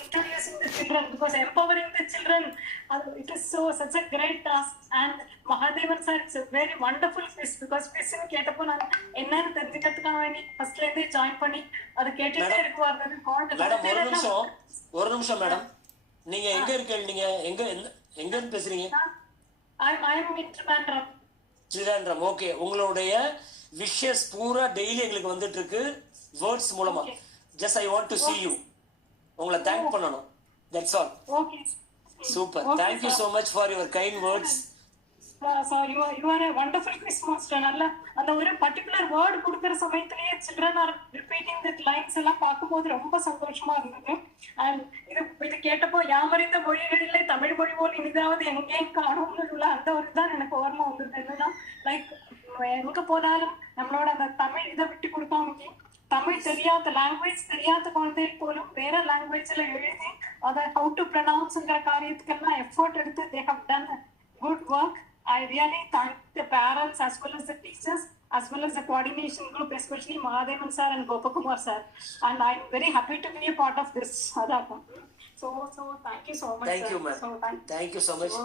introducing the children, because empowering the children, it is such a great task. And Mahadevan sir, it's a very wonderful quiz, because quiz nu ketappo nan enna therikkathukana vendi first la inde join panni adu ketite irukvaradu called. Madam ஒரு நிமிஷம் madam, நீங்க எங்க இருக்கீங்க? நீங்க எங்க இருந்து பேசுறீங்க? I am in Trivandrum. Trivandrum, okay. உங்களுடைய விஷஸ் பூரா டெய்லி எங்களுக்கு வந்துட்டு இருக்கு வேர்ட்ஸ் மூலமா. Just I want to see you. உங்களை தேங்க் பண்ணணும். That's all. Okay. Super. Thank you so much for your kind words. So you are a wonderful quiz master. நல்ல அந்த ஒரு பர்టిక్యులர் வேர்ட் கொடுக்கிற சமயத்திலேயே children are repeating the lines எல்லாம் பார்க்கும்போது ரொம்ப சந்தோஷமா இருந்தது. And இது கேட்டப்போ யாமறிந்த மொழிகளிலே தமிழ் மொழி போல் இனிதாவது எங்கேயும் காணும்னு அந்த ஒரு தான் எனக்கு ஓர்மை வந்தது. என்னன்னா லைக் எங்க போனாலும் நம்மளோட அந்த தமிழ் இதை விட்டு கொடுக்காம, தமிழ் தெரியாத லாங்குவேஜ் தெரியாத குழந்தைகள் போலும் வேற லாங்குவேஜ்ல எழுதி அதை ஹவு டு ப்ரொனவுன்ஸ்ங்கிற காரியத்துக்கெல்லாம் எஃபோர்ட் எடுத்து they have done good work. I really thank the parents as well as the teachers as well as the coordination group, especially Mahadevan sir and Gopakumar sir, and I'm very happy to be a part of this. So thank you so much. Thank you, ma'am. Thank you so much.